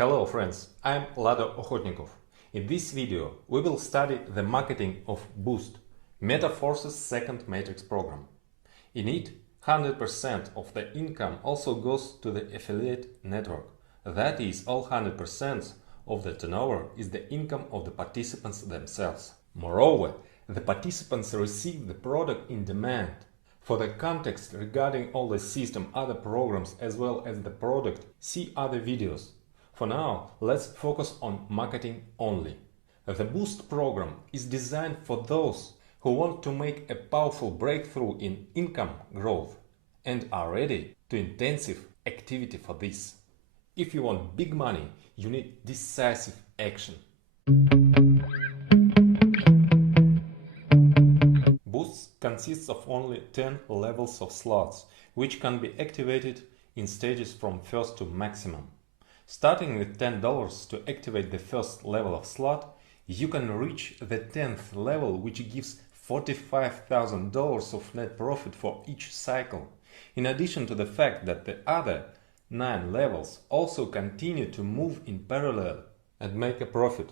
Hello friends, I'm Lado Okhotnikov. In this video we will study the marketing of Boost, MetaForce's second matrix program. In it, 100% of the income also goes to the affiliate network. That is, all 100% of the turnover is the income of the participants themselves. Moreover, the participants receive the product in demand. For the context regarding all the system, other programs as well as the product, see other videos. For now, let's focus on marketing only. The Boost program is designed for those who want to make a powerful breakthrough in income growth and are ready to intensive activity for this. If you want big money, you need decisive action. Boost consists of only 10 levels of slots, which can be activated in stages from first to maximum. Starting with $10 to activate the first level of slot, you can reach the 10th level, which gives $45,000 of net profit for each cycle, in addition to the fact that the other 9 levels also continue to move in parallel and make a profit.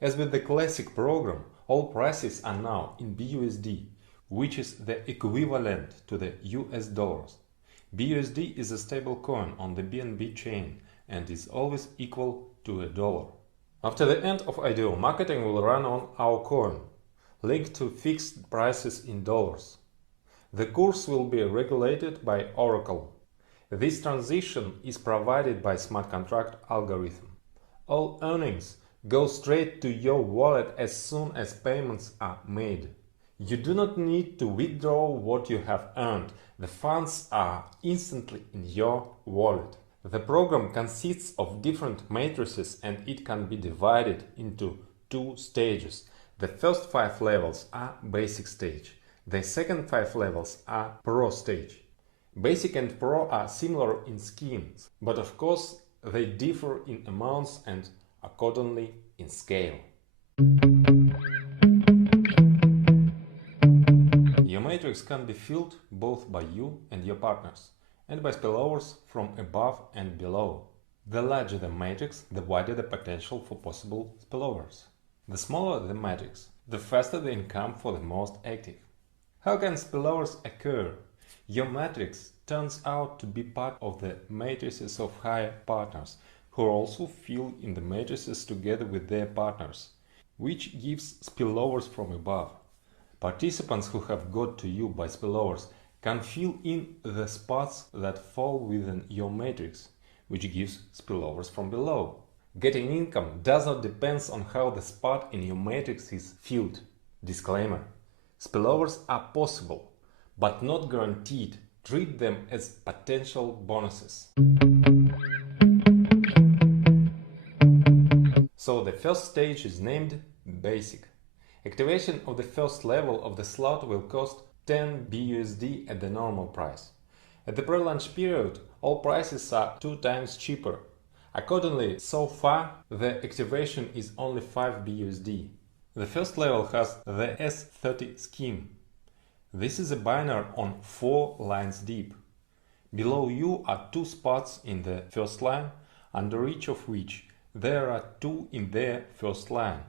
As with the classic program, all prices are now in BUSD, which is the equivalent to the US dollars. BUSD is a stable coin on the BNB chain and is always equal to a dollar. After the end of IDO, marketing will run on our coin, linked to fixed prices in dollars. The course will be regulated by Oracle. This transition is provided by smart contract algorithm. All earnings go straight to your wallet as soon as payments are made. You do not need to withdraw what you have earned. The funds are instantly in your wallet. The program consists of different matrices and it can be divided into 2 stages. The first 5 levels are basic stage. The second 5 levels are pro stage. Basic and pro are similar in schemes, but of course they differ in amounts and accordingly in scale. Your matrix can be filled both by you and your partners, and by spillovers from above and below. The larger the matrix, the wider the potential for possible spillovers. The smaller the matrix, the faster the income for the most active. How can spillovers occur? Your matrix turns out to be part of the matrices of higher partners, who also fill in the matrices together with their partners, which gives spillovers from above. Participants who have got to you by spillovers can fill in the spots that fall within your matrix, which gives spillovers from below. Getting income does not depend on how the spot in your matrix is filled. Disclaimer: spillovers are possible, but not guaranteed. Treat them as potential bonuses. So the first stage is named Basic. Activation of the first level of the slot will cost 10 BUSD at the normal price. At the pre-launch period, all prices are 2 times cheaper. Accordingly, so far, the activation is only 5 BUSD. The first level has the S30 scheme. This is a binary on 4 lines deep. Below you are 2 spots in the first line, under each of which there are 2 in their first line.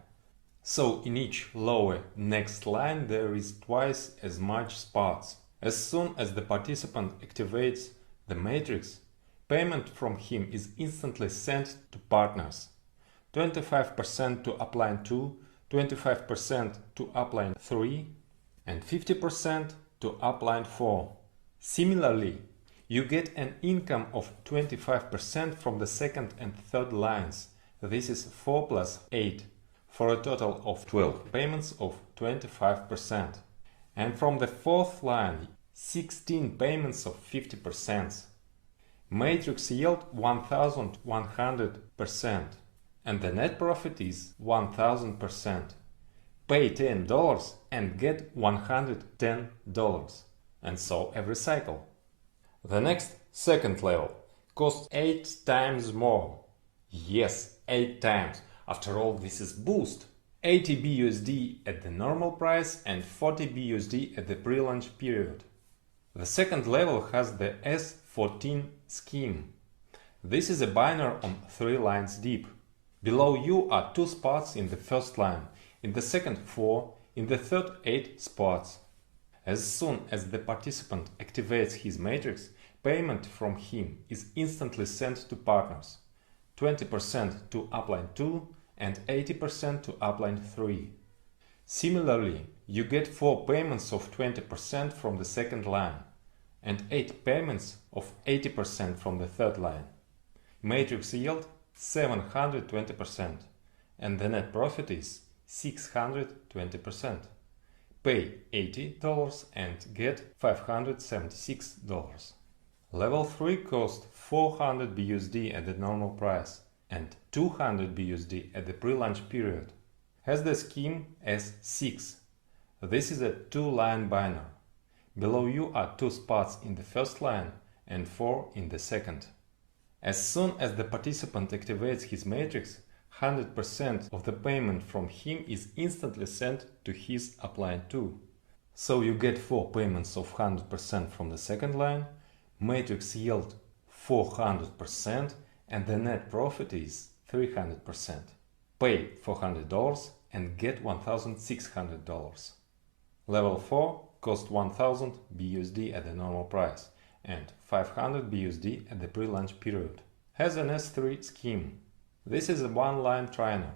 So in each lower next line there is twice as much spots. As soon as the participant activates the matrix, payment from him is instantly sent to partners. 25% to upline 2, 25% to upline 3 and 50% to upline 4. Similarly, you get an income of 25% from the second and third lines. This is 4 plus 8. For a total of 12 payments of 25%. And from the fourth line, 16 payments of 50%. Matrix yield 1100% and the net profit is 1000%. Pay $10 and get $110, and so every cycle. The next, second level, costs 8 times more. Yes, 8 times. After all, this is Boost. 80 BUSD at the normal price and 40 BUSD at the pre-launch period. The second level has the S14 scheme. This is a binary on 3 lines deep. Below you are 2 spots in the first line, in the second 4, in the third 8 spots. As soon as the participant activates his matrix, payment from him is instantly sent to partners, 20% to upline 2 and 80% to upline 3. Similarly, you get 4 payments of 20% from the second line and 8 payments of 80% from the third line. Matrix yield 720% and the net profit is 620%. Pay $80 and get $576. Level 3 cost 400 BUSD at the normal price and 200 BUSD at the pre-launch period. Has the scheme S6. This is a 2-line binary. Below you are 2 spots in the first line and 4 in the second. As soon as the participant activates his matrix, 100% of the payment from him is instantly sent to his upline 2. So you get 4 payments of 100% from the second line, matrix yield 400% and the net profit is 300%. Pay $400 and get $1,600. Level 4 cost 1000 BUSD at the normal price and 500 BUSD at the pre-launch period. Has an S3 scheme. This is a 1-line trainer,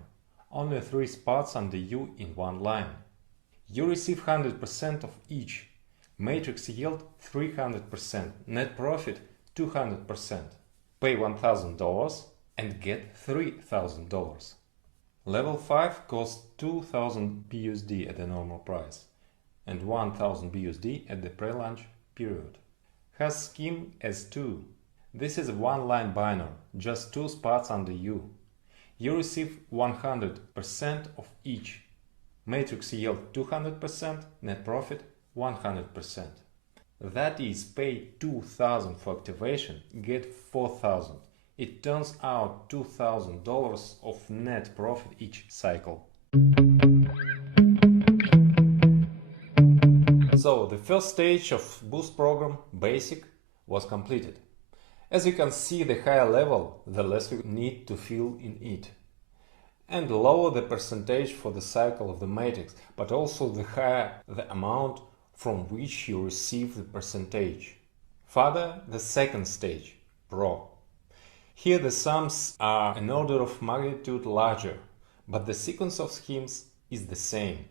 only 3 spots under you in 1 line. You receive 100% of each. Matrix yield 300%, net profit 200%. Pay $1,000 and get $3,000. Level 5 costs 2000 BUSD at the normal price and 1000 BUSD at the pre-launch period. Has scheme S2. This is a 1-line binary, just 2 spots under you. You receive 100% of each. Matrix yield 200%, net profit 100%. That is, pay 2000 for activation, get 4000. It turns out $2,000 of net profit each cycle. So the first stage of Boost program, Basic, was completed. As you can see, the higher level, the less you need to fill in it. And lower the percentage for the cycle of the matrix, but also the higher the amount from which you receive the percentage. Further, the second stage, Pro. Here the sums are an order of magnitude larger, but the sequence of schemes is the same.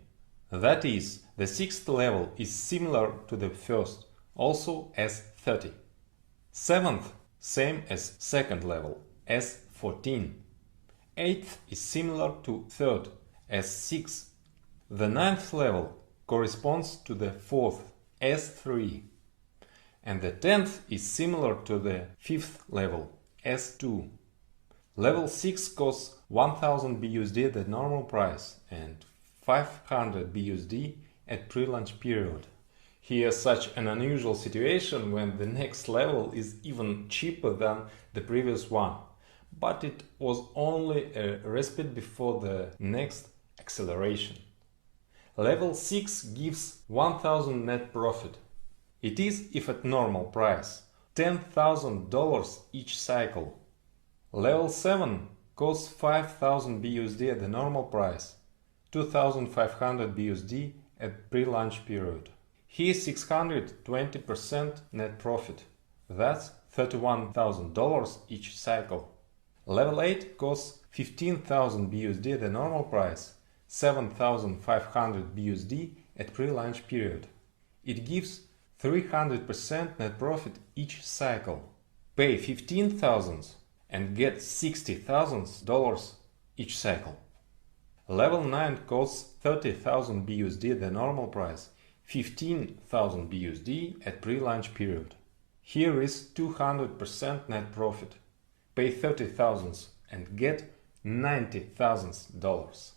That is, the 6th level is similar to the first, also S30. 7th, same as 2nd level, S14. 8th is similar to 3rd, S6. The 9th level corresponds to the 4th, S3. And the 10th is similar to the 5th level, S2. Level 6 costs 1000 BUSD at the normal price and 500 BUSD at pre-launch period. Here such an unusual situation when the next level is even cheaper than the previous one, but it was only a respite before the next acceleration. Level 6 gives 1000 net profit. It is, if at normal price, $10,000 each cycle. Level 7 costs 5000 BUSD at the normal price, 2500 BUSD at pre-launch period. Here 620% net profit. That's $31,000 each cycle. Level 8 costs 15,000 BUSD at the normal price, 7,500 BUSD at pre-launch period. It gives 300% net profit each cycle. Pay 15,000 and get $60,000 each cycle. Level 9 costs 30,000 BUSD at the normal price, 15,000 BUSD at pre-launch period. Here is 200% net profit. Pay 30,000 and get $90,000.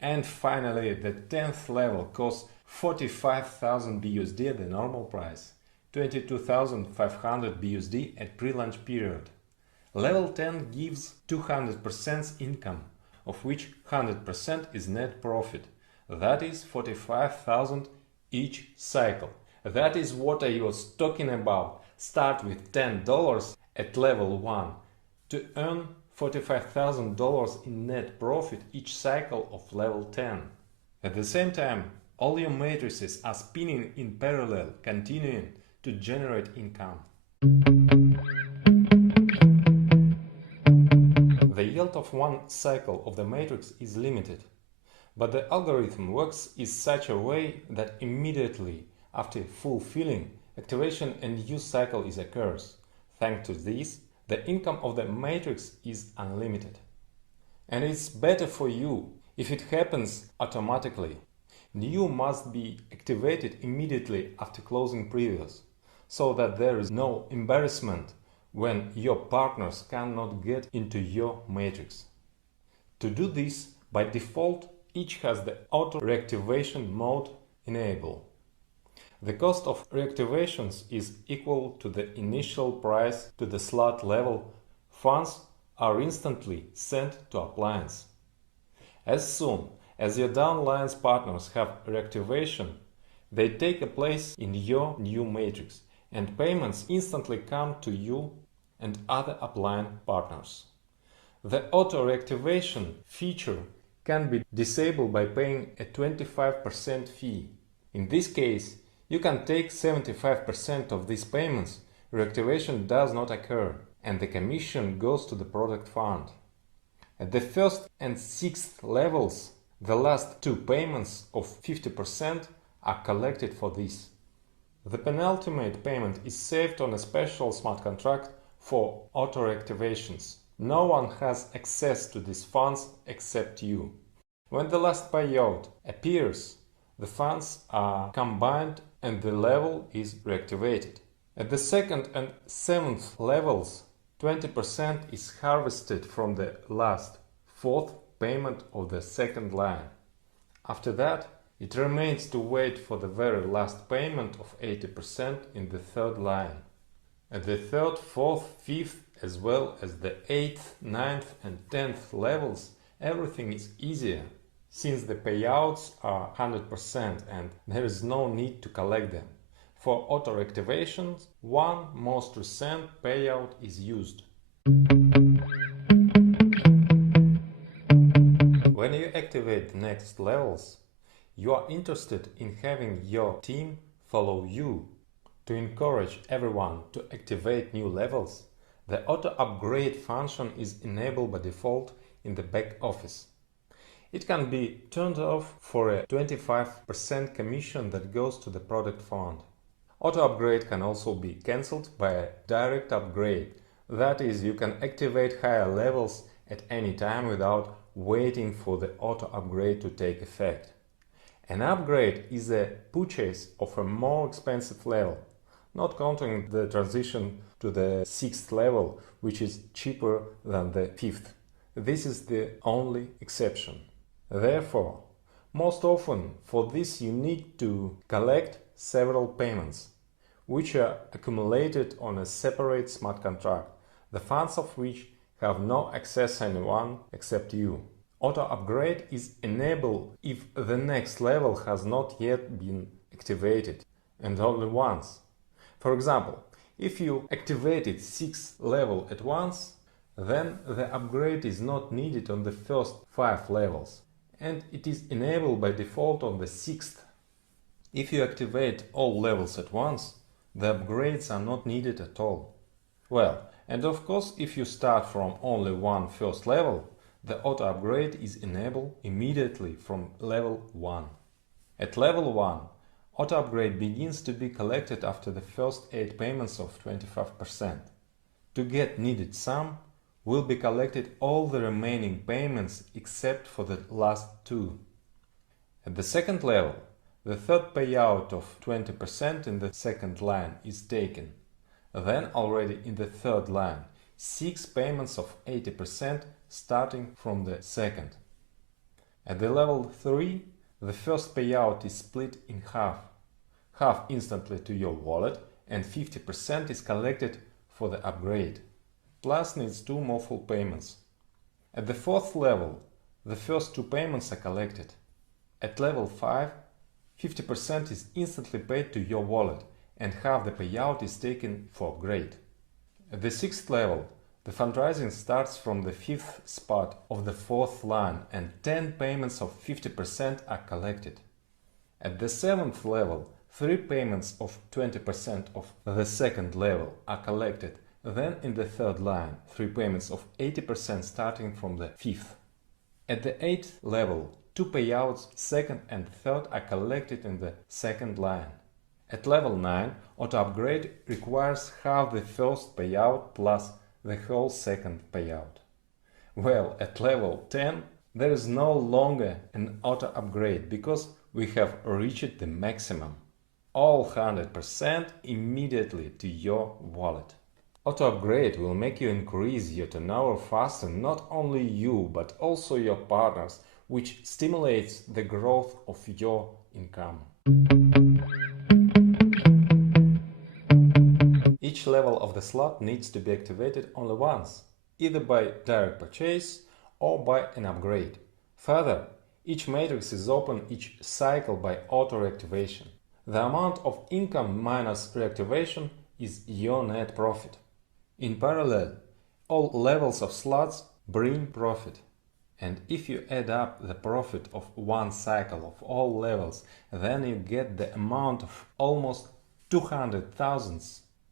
And finally, the 10th level costs 45,000 BUSD at the normal price, 22,500 BUSD at pre-launch period. Level 10 gives 200% income, of which 100% is net profit. That is 45,000 each cycle. That is what I was talking about. Start with $10 at level 1 to earn $45,000 in net profit each cycle of level 10. At the same time, all your matrices are spinning in parallel, continuing to generate income. The yield of one cycle of the matrix is limited, but the algorithm works in such a way that immediately after fulfilling activation a new cycle occurs. Thanks to this, the income of the matrix is unlimited. And it's better for you if it happens automatically. New must be activated immediately after closing previous, so that there is no embarrassment when your partners cannot get into your matrix. To do this, by default, each has the auto reactivation mode enabled. The cost of reactivations is equal to the initial price to the slot level. Funds are instantly sent to appliance. As soon as your downline's partners have reactivation, they take a place in your new matrix, and payments instantly come to you and other upline partners. The auto reactivation feature can be disabled by paying a 25% fee. In this case, you can take 75% of these payments, reactivation does not occur, and the commission goes to the product fund. At the first and sixth levels, the last two payments of 50% are collected for this. The penultimate payment is saved on a special smart contract for auto reactivations. No one has access to these funds except you. When the last payout appears, the funds are combined and the level is reactivated. At the second and seventh levels, 20% is harvested from the last fourth payment of the second line. After that, it remains to wait for the very last payment of 80% in the third line. At the third, fourth, fifth, as well as the 8th, 9th and 10th levels, everything is easier, since the payouts are 100% and there is no need to collect them. For auto reactivations, one most recent payout is used. When you activate the next levels, you are interested in having your team follow you. To encourage everyone to activate new levels, the auto upgrade function is enabled by default in the back office. It can be turned off for a 25% commission that goes to the product fund. Auto upgrade can also be cancelled by a direct upgrade. That is, you can activate higher levels at any time without waiting for the auto upgrade to take effect. An upgrade is a purchase of a more expensive level, not counting the transition to the 6th level, which is cheaper than the 5th. This is the only exception. Therefore, most often for this you need to collect several payments, which are accumulated on a separate smart contract, the funds of which have no access to anyone except you. Auto upgrade is enabled if the next level has not yet been activated, and only once. For example, if you activated 6th level at once, then the upgrade is not needed on the first 5 levels, and it is enabled by default on the 6th. If you activate all levels at once, the upgrades are not needed at all. Well, and of course, if you start from only one first level, the auto upgrade is enabled immediately from level 1. At level 1, auto upgrade begins to be collected after the first 8 payments of 25%. To get needed sum, will be collected all the remaining payments except for the last 2. At the second level, the third payout of 20% in the second line is taken. Then already in the third line, 6 payments of 80% starting from the second. At the level 3, the first payout is split in half instantly to your wallet, and 50% is collected for the upgrade, plus needs 2 more full payments. At the fourth level, the first 2 payments are collected. At level 5, 50% is instantly paid to your wallet, and half the payout is taken for upgrade. At the 6th level, the fundraising starts from the 5th spot of the 4th line and 10 payments of 50% are collected. At the 7th level, 3 payments of 20% of the 2nd level are collected. Then in the 3rd line, 3 payments of 80% starting from the 5th. At the 8th level, 2 payouts 2nd and 3rd are collected in the 2nd line. At level 9, auto upgrade requires half the first payout plus the whole 2nd payout. Well, at level 10, there is no longer an auto upgrade because we have reached the maximum. All 100% immediately to your wallet. Auto upgrade will make you increase your turnover faster, not only you but also your partners, which stimulates the growth of your income. Each level of the slot needs to be activated only once, either by direct purchase or by an upgrade. Further, each matrix is open each cycle by auto reactivation. The amount of income minus reactivation is your net profit. In parallel, all levels of slots bring profit. And if you add up the profit of one cycle of all levels, then you get the amount of almost 200,000.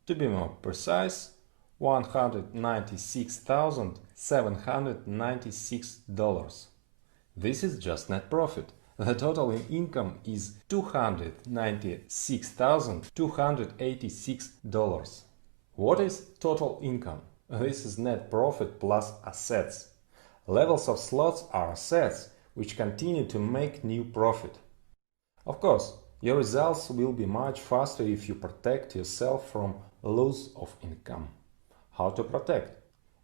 To be more precise, $196,796. This is just net profit. The total income is $296,286. What is total income? This is net profit plus assets. Levels of slots are assets which continue to make new profit. Of course, your results will be much faster if you protect yourself from loss of income. How to protect?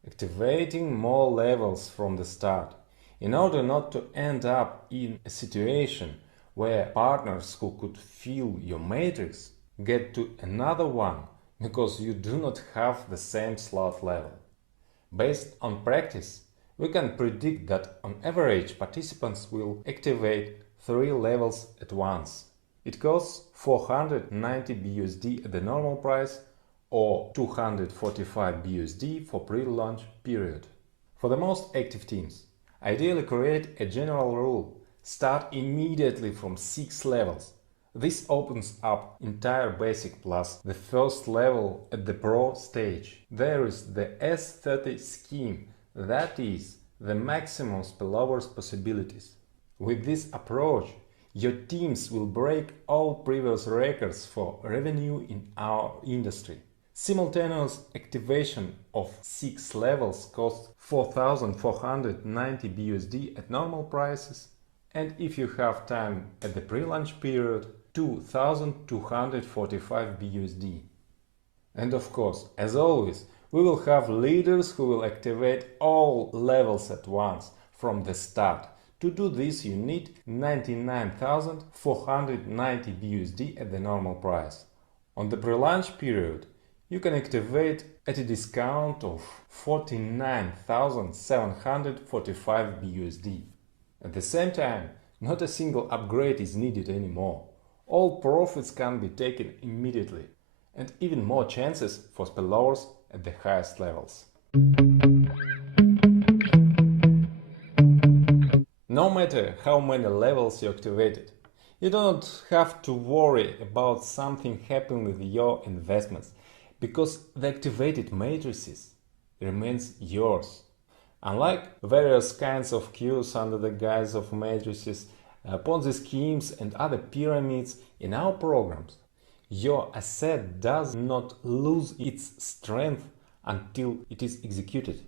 Activating more levels from the start. In order not to end up in a situation where partners who could fill your matrix get to another one because you do not have the same slot level. Based on practice, we can predict that on average participants will activate 3 levels at once. It costs 490 BUSD at the normal price or 245 BUSD for pre-launch period. For the most active teams, ideally create a general rule: start immediately from 6 levels. This opens up entire basic plus the first level at the pro stage. There is the S30 scheme, that is the maximum spillovers possibilities. With this approach, your teams will break all previous records for revenue in our industry. Simultaneous activation of 6 levels costs 4,490 BUSD at normal prices, and if you have time at the pre-launch period, 2,245 BUSD. And of course, as always, we will have leaders who will activate all levels at once from the start. To do this, you need 99,490 BUSD at the normal price. On the pre-launch period, you can activate at a discount of 49,745 BUSD. At the same time, not a single upgrade is needed anymore. All profits can be taken immediately, and even more chances for spillovers at the highest levels. No matter how many levels you activated, you don't have to worry about something happening with your investments, because the activated matrices remains yours. Unlike various kinds of queues under the guise of matrices, Ponzi schemes and other pyramids in our programs, your asset does not lose its strength until it is executed.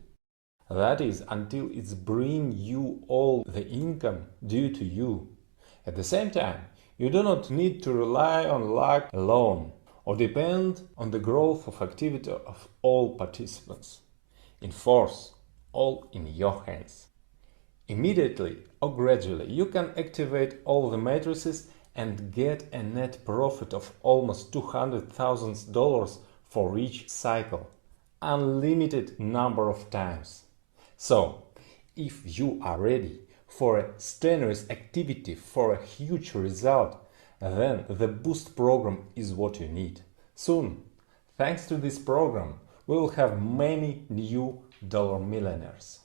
That is, until it's bringing you all the income due to you. At the same time, you do not need to rely on luck alone or depend on the growth of activity of all participants. In force, all in your hands. Immediately or gradually, you can activate all the matrices and get a net profit of almost $200,000 for each cycle, unlimited number of times. So, if you are ready for a strenuous activity for a huge result, then the Boost program is what you need. Soon, thanks to this program, we will have many new dollar millionaires.